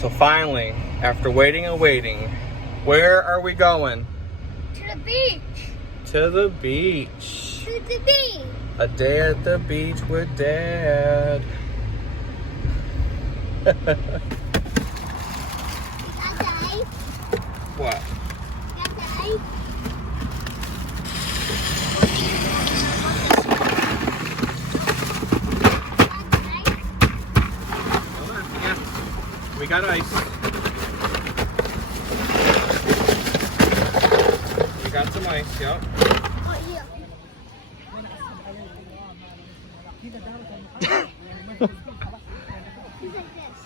So finally, after waiting and waiting, where are we going? To the beach. To the beach. To the beach. A day at the beach with Dad. What? We got ice. We got some ice, yep. Oh, yeah. He's like this.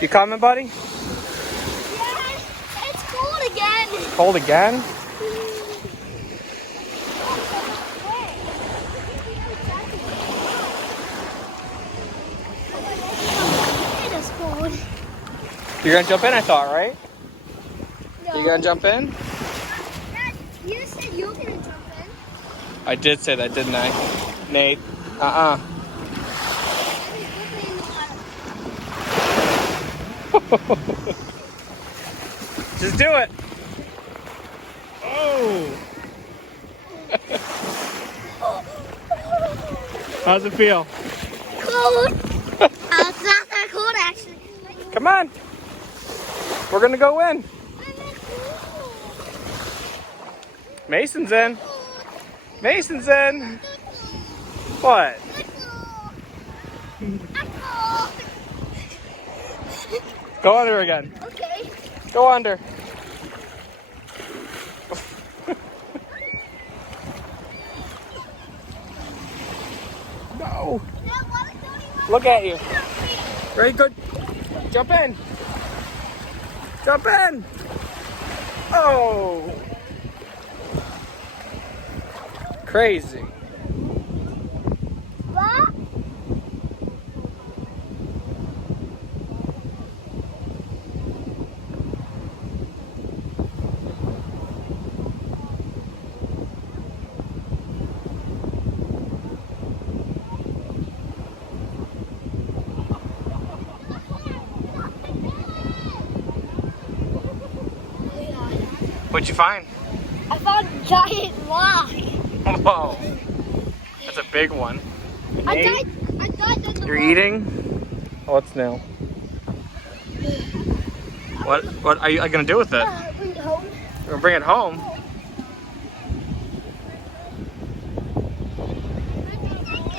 You coming, buddy? Yes, it's cold again. Cold again? It is cold. You're gonna jump in, I thought, right? No. You gonna jump in? Dad, you said you were gonna jump in. I did say that, didn't I? Nate, Just do it. Oh. How's it feel? Cold. It's not that cold actually. Come on. We're gonna go in. Mason's in. Mason's in. What? Go under again. Okay. Go under. No. Look at you. Very good. Jump in. Jump in. Oh. Crazy. What? What'd you find? I found a giant rock. Whoa. That's a big one. I Nate, thought that the you're rock- eating? What's new? What are you gonna do with it? Bring it home. You're gonna bring it home?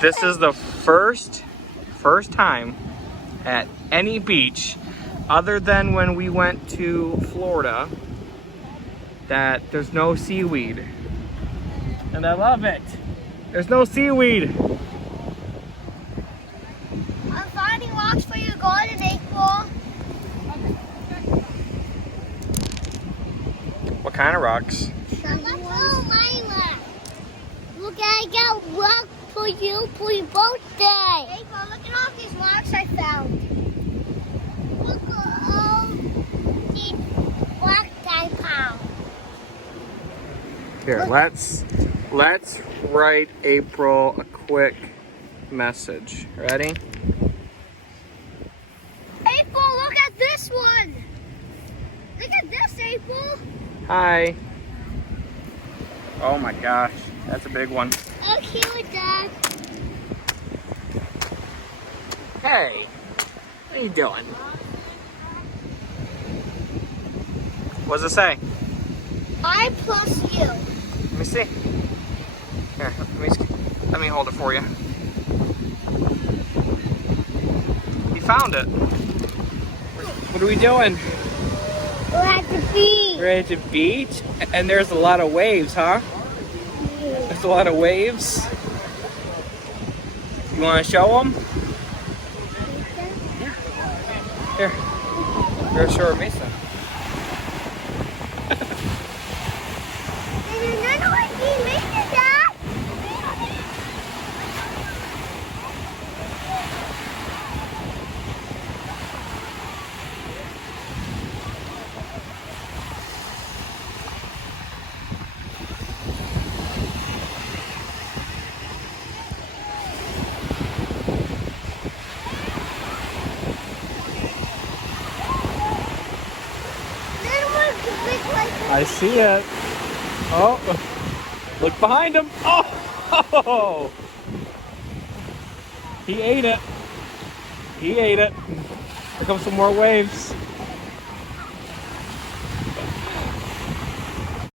This is the first time at any beach other than when we went to Florida that there's no seaweed. And I love it. There's no seaweed. I'm finding rocks for your garden, April. What kind of rocks? Look, I got rock for you for your birthday. April, look at all these rocks I found. Look at all these rocks I found. Here, let's write April a quick message. Ready? April, look at this one. Look at this, April. Hi. Oh my gosh, that's a big one. Oh, cute, Dad. Hey, what are you doing? What does it say? I plus you. Let me see. Here, let me hold it for you. You found it. What are we doing? We're at the beach. We're at the beach, and there's a lot of waves, huh? There's a lot of waves. You want to show them? Here. Here's Shore Mesa. I see it. Oh, look behind him. Oh, he ate it. He ate it. Here comes some more waves.